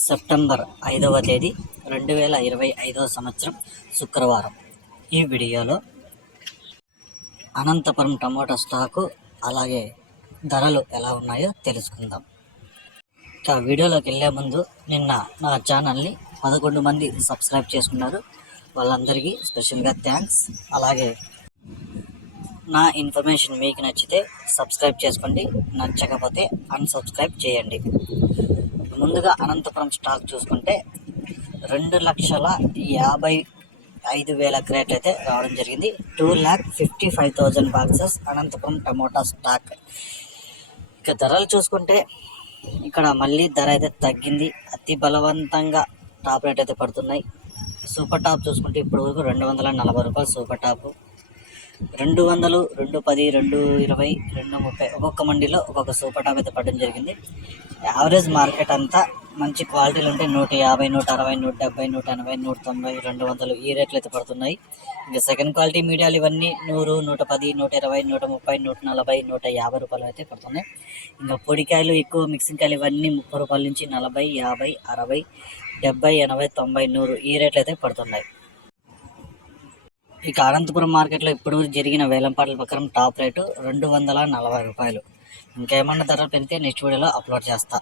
September 5వ తేదీ 2025 సంవత్సరం శుక్రవారం. ఈ వీడియోలో అనంతపురం టమోటా స్టాకు అలాగే ధరలు ఎలా ఉన్నాయో తెలుసుకుందాం. ఇక వీడియోలోకి వెళ్ళే ముందు నిన్న నా ఛానల్ని 11 మంది సబ్స్క్రైబ్ చేసుకున్నారు. వాళ్ళందరికీ స్పెషల్గా థ్యాంక్స్. అలాగే నా ఇన్ఫర్మేషన్ మీకు నచ్చితే సబ్స్క్రైబ్ చేసుకోండి, నచ్చకపోతే అన్సబ్స్క్రైబ్ చేయండి. ముందుగా అనంతపురం స్టాక్ చూసుకుంటే 2,55,000 క్రేట్లు అయితే రావడం జరిగింది. 2,55,000 బాక్సెస్ అనంతపురం టమోటా స్టాక్. ఇక ధరలు చూసుకుంటే ఇక్కడ మళ్ళీ ధర అయితే తగ్గింది. అతి బలవంతంగా టాప్ రేట్ అయితే పడుతున్నాయి. సూపర్ టాప్ చూసుకుంటే ఇప్పుడు వరకు 240 రూపాయలు సూపర్ టాపు, 200, 210, 220, 230 ఒక్కొక్క మండీలో ఒక్కొక్క సూపర్ టాప్ అయితే పడడం జరిగింది. యావరేజ్ మార్కెట్ అంతా మంచి క్వాలిటీలు ఉంటే 150, 160, 170, 180, 190, 200 ఈ రేట్లు అయితే పడుతున్నాయి. ఇంకా సెకండ్ క్వాలిటీ మీడియాలు ఇవన్నీ 100, 110, 120, 130, 140, 150 రూపాయలు అయితే పడుతున్నాయి. ఇంకా పొడికాయలు ఎక్కువ మిక్సింగ్ కాయలు ఇవన్నీ 30 రూపాయల నుంచి 40, 50, 60, 70, 80, 90, 100 ఈ రేట్లు అయితే పడుతున్నాయి. ఇక అనంతపురం మార్కెట్లో ఇప్పుడు జరిగిన వేలంపాట్ల ప్రకారం టాప్ రేటు 240 రూపాయలు. ఇంకేమన్నా ధరలు పెరిగితే నెక్స్ట్ వీడియోలో అప్లోడ్ చేస్తా.